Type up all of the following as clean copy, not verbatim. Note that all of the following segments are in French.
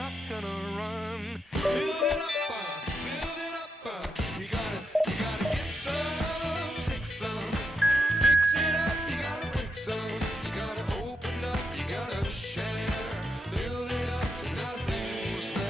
not gonna run. Build it up, you gotta get some, take some. Fix it up, you gotta fix some. You gotta open up, you gotta share. Build it up, nothing's there.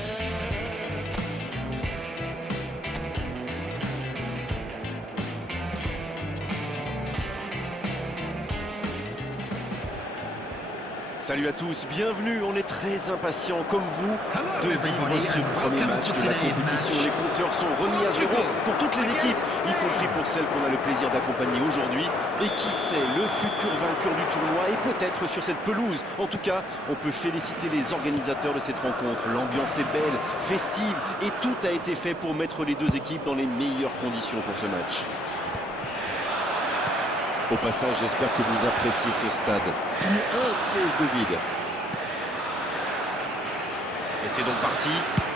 Salut à tous, bienvenue, on est très impatients comme vous de vivre ce premier match de la compétition. Les compteurs sont remis à zéro pour toutes les équipes, y compris pour celles qu'on a le plaisir d'accompagner aujourd'hui. Et qui sait, le futur vainqueur du tournoi est peut-être sur cette pelouse. En tout cas, on peut féliciter les organisateurs de cette rencontre. L'ambiance est belle, festive et tout a été fait pour mettre les deux équipes dans les meilleures conditions pour ce match. Au passage, j'espère que vous appréciez ce stade. Plus un siège de vide. Et c'est donc parti.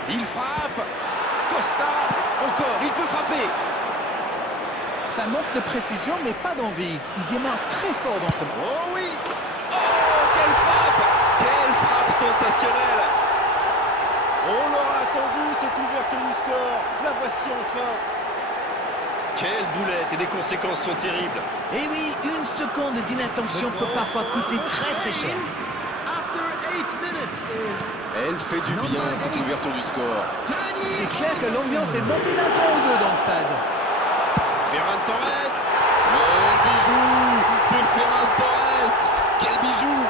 Il frappe. Costa. Encore, il peut frapper. Ça manque de précision, mais pas d'envie. Il démarre très fort dans ce match. Oh oui. Oh, quelle frappe. Quelle frappe sensationnelle. On l'aura attendu, cette ouverture du score. La voici enfin. Quelle boulette, et les conséquences sont terribles. Et oui, une seconde d'inattention peut parfois coûter très cher. Elle fait du bien, cette ouverture du score. C'est clair que l'ambiance est montée d'un cran ou deux dans le stade. Ferran Torres. Le bijou de Ferran Torres. Quel bijou.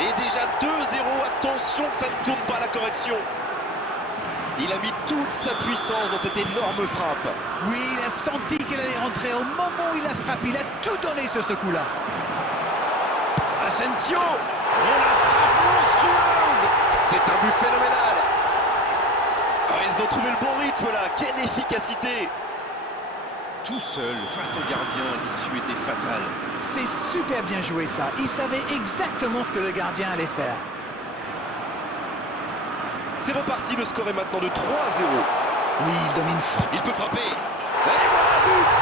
Et déjà 2-0, attention que ça ne tourne pas à la correction. Il a mis toute sa puissance dans cette énorme frappe. Oui, il a senti qu'elle allait rentrer au moment où il a frappé. Il a tout donné sur ce coup-là. Asensio. Oh, la frappe monstrueuse. C'est un but phénoménal. Oh, ils ont trouvé le bon rythme là. Quelle efficacité. Tout seul, face au gardien, l'issue était fatale. C'est super bien joué ça. Il savait exactement ce que le gardien allait faire. C'est reparti, le score est maintenant de 3-0. Oui, il domine fort. Il peut frapper. Et voilà, but.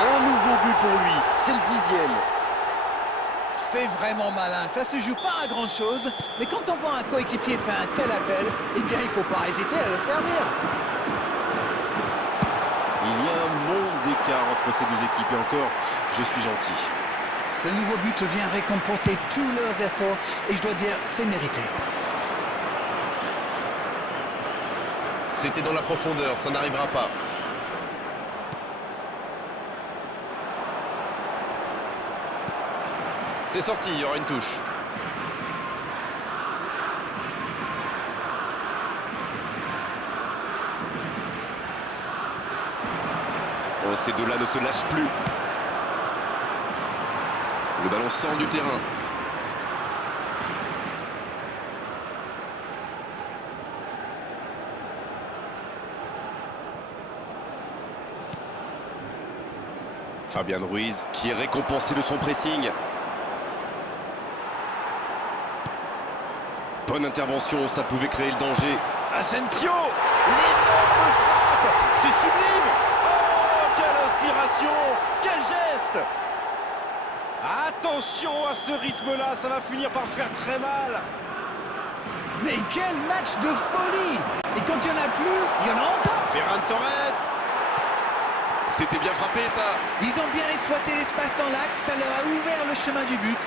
Un nouveau but pour lui, c'est le 10e. C'est vraiment malin, ça se joue pas à grand chose, mais quand on voit un coéquipier faire un tel appel, eh bien il faut pas hésiter à le servir. Il y a un monde d'écart entre ces deux équipes et encore, je suis gentil. Ce nouveau but vient récompenser tous leurs efforts et je dois dire, c'est mérité. C'était dans la profondeur, ça n'arrivera pas. C'est sorti, il y aura une touche. Oh, ces deux-là ne se lâchent plus. Le ballon sort du terrain. Fabian Ruiz qui est récompensé de son pressing. Bonne intervention, ça pouvait créer le danger. Asensio, l'énorme frappe, c'est sublime. Oh, quelle inspiration, quel geste. Attention à ce rythme-là, ça va finir par faire très mal. Mais quel match de folie! Et quand il n'y en a plus, il y en a encore! Ferran Torres. C'était bien frappé, ça. Ils ont bien exploité l'espace dans l'axe, ça leur a ouvert le chemin du but.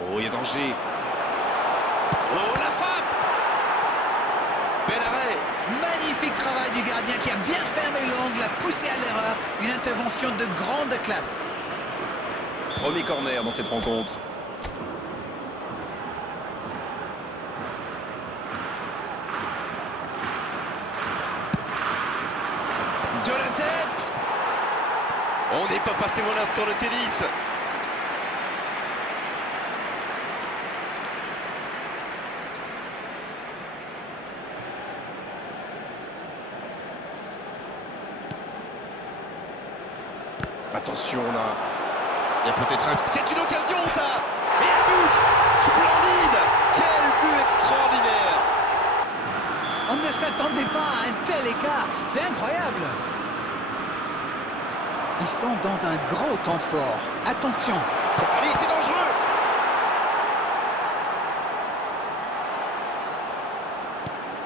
Oh, il y a danger. Oh, la frappe. Bel arrêt. Magnifique travail du gardien qui a bien fermé l'angle, a poussé à l'erreur. Une intervention de grande classe. Premier corner dans cette rencontre. De la tête. On n'est pas passé loin d'un score de tennis. Attention là. Il y a peut-être un... C'est une occasion ça. Et un but. Splendide. Quel but extraordinaire. s'attendait pas à un tel écart. C'est incroyable. Ils sont dans un gros temps fort. Attention. Allez, c'est dangereux.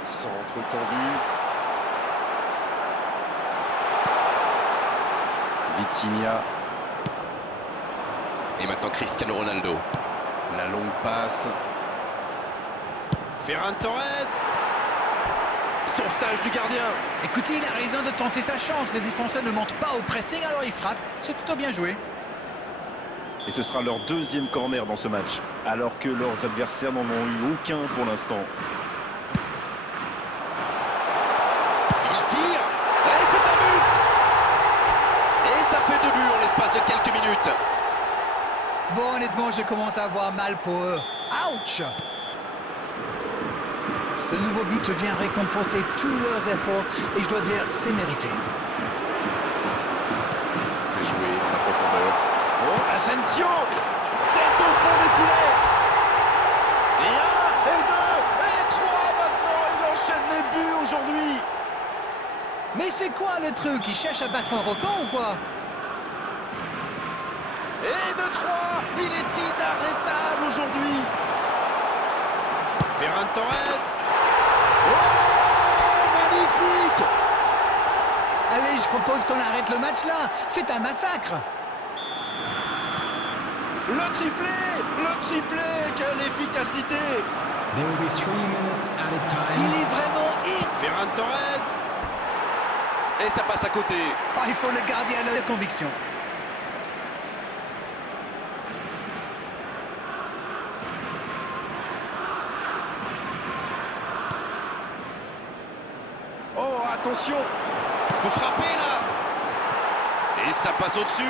Centre tendu. Vitinha. Et maintenant Cristiano Ronaldo. La longue passe. Ferran Torres. Sauvetage du gardien. Écoutez, il a raison de tenter sa chance. Les défenseurs ne montent pas au pressing, alors il frappe. C'est plutôt bien joué. Et ce sera leur deuxième corner dans ce match, alors que leurs adversaires n'en ont eu aucun pour l'instant. Il tire. Et c'est un but. Et ça fait 2 buts en l'espace de quelques minutes. Bon, honnêtement, je commence à avoir mal pour eux. Ouch! Ce nouveau but vient récompenser tous leurs efforts et je dois dire, c'est mérité. C'est joué dans la profondeur. Oh, Asensio! C'est au fond des filets! Et 1, et 2, et 3 maintenant! Il enchaîne les buts aujourd'hui! Mais c'est quoi le truc? Il cherche à battre un record ou quoi? Et de 3! Il est inarrêtable aujourd'hui! Ferran Torres! Oh! Magnifique! Allez, je propose qu'on arrête le match là. C'est un massacre. Le triplé! Le triplé! Quelle efficacité! There will be 3 minutes added time. Il est vraiment Ferran Torres! Et ça passe à côté. Ah, il faut le garder à la conviction. Oh, attention! Faut frapper là. Et ça passe au-dessus.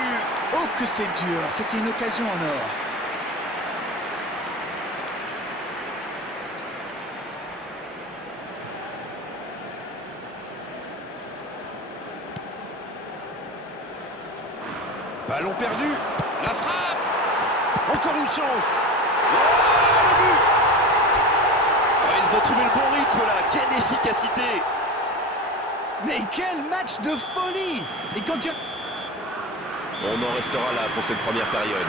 Oh, que c'est dur. C'était une occasion en or. Ballon perdu! La frappe. Encore une chance! Oh, le but. Oh, ils ont trouvé le bon rythme là. Quelle efficacité. Mais quel match de folie! Et quand tu... On en restera là pour cette première période.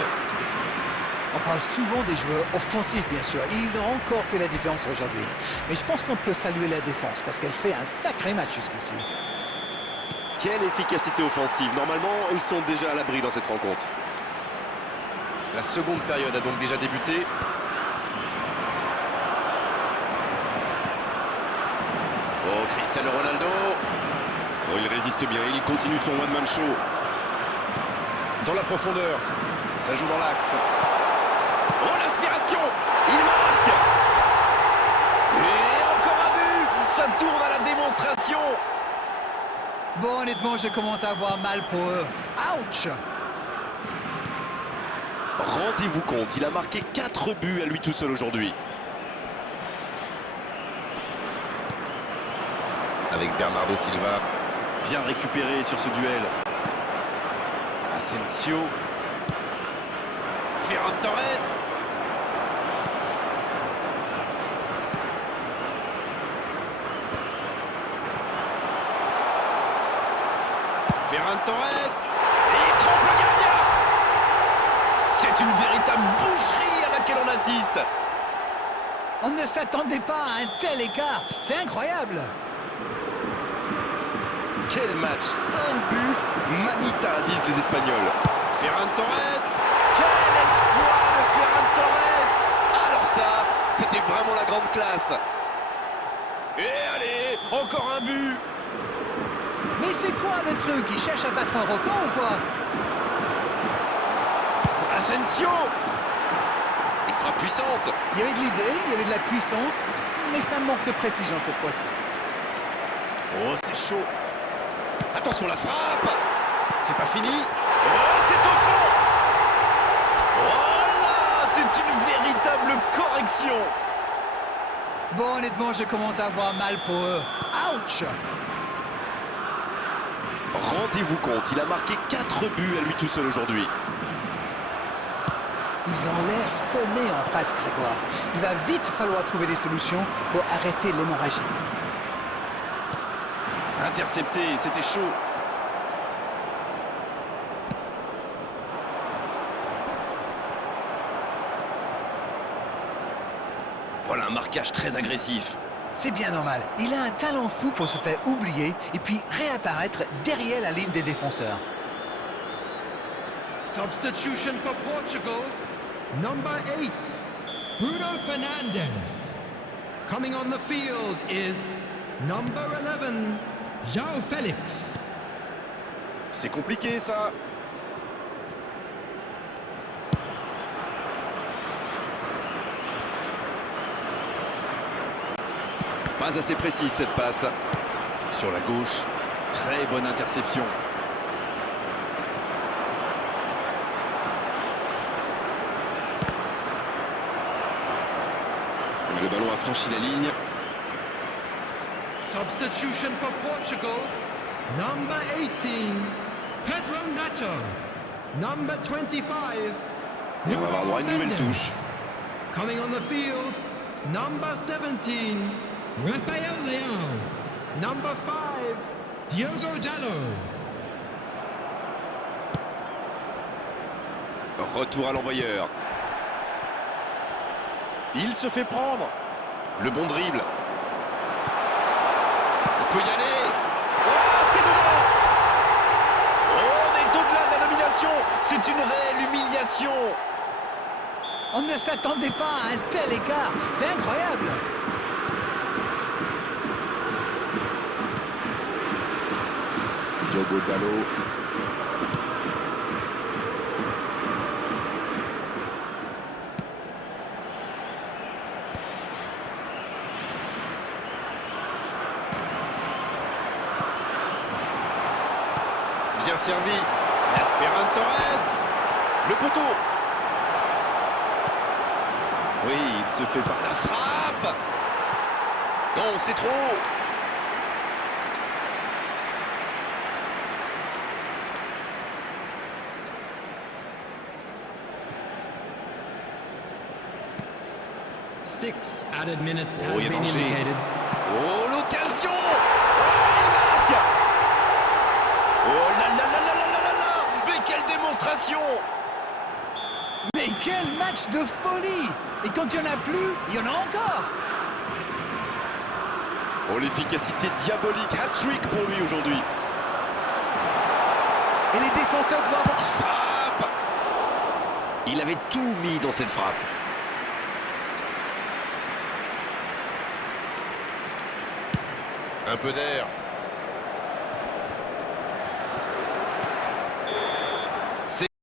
On parle souvent des joueurs offensifs, bien sûr. Ils ont encore fait la différence aujourd'hui. Mais je pense qu'on peut saluer la défense parce qu'elle fait un sacré match jusqu'ici. Quelle efficacité offensive. Normalement, ils sont déjà à l'abri dans cette rencontre. La seconde période a donc déjà débuté. Oh, Cristiano Ronaldo. Oh, il résiste bien, il continue son one-man show. Dans la profondeur, ça joue dans l'axe. Oh, l'inspiration. Il marque. Et encore un but. Ça tourne à la démonstration. Bon, honnêtement, je commence à avoir mal pour eux. Ouch! Rendez-vous compte, il a marqué 4 buts à lui tout seul aujourd'hui. Avec Bernardo Silva. Bien récupéré sur ce duel. Asensio. Ferran Torres. Ferran Torres. Et il trompe le gardien. C'est une véritable boucherie à laquelle on assiste. On ne s'attendait pas à un tel écart. C'est incroyable. Quel match, 5 buts, Manita, disent les Espagnols. Ferran Torres. Quel exploit de Ferran Torres. Alors ça, c'était vraiment la grande classe. Et allez, encore un but. Mais c'est quoi le truc? Il cherche à battre un record ou quoi? Asensio. Une frappe puissante. Il y avait de l'idée, il y avait de la puissance, mais ça manque de précision cette fois-ci. Oh, c'est chaud. Attention la frappe. C'est pas fini. Oh, c'est au fond. Voilà, c'est une véritable correction. Bon, honnêtement, je commence à avoir mal pour eux. Ouch! Rendez-vous compte, il a marqué 4 buts à lui tout seul aujourd'hui. Ils ont l'air sonnés en face, Grégoire. Il va vite falloir trouver des solutions pour arrêter l'hémorragie. Intercepté, c'était chaud. Voilà un marquage très agressif. C'est bien normal. Il a un talent fou pour se faire oublier et puis réapparaître derrière la ligne des défenseurs. Substitution for Portugal. Number 8, Bruno Fernandes. Coming on the field is number 11, João Félix. C'est compliqué ça. Pas assez précise cette passe. Sur la gauche, très bonne interception. Le ballon a franchi la ligne. Substitution for Portugal. Number 18, Pedro Neto. Number 25, Et on va avoir droit à une nouvelle Fernandes. touche. Coming on the field, number 17, Rafael Leao. Number 5, Diogo Dalot. Retour à l'envoyeur. Il se fait prendre. Le bon dribble. On peut y aller. Oh, c'est dedans. On est au-delà de la domination. C'est une réelle humiliation. On ne s'attendait pas à un tel écart. C'est incroyable. Diogo Dalot. Bien servi. Ferran Torres. Le poteau. Oui, il se fait pas. La frappe. Non, c'est trop. Six added minutes Oh, has il y a been danger. indicated. Oh, l'occasion. Oh, il marque. Oh là là là là là là là là. Mais quelle démonstration. Mais quel match de folie. Et quand il n'y en a plus, il y en a encore. Oh, l'efficacité diabolique. Hat-trick pour lui aujourd'hui. Et les défenseurs doivent... Frappe. Il avait tout mis dans cette frappe. Un peu d'air.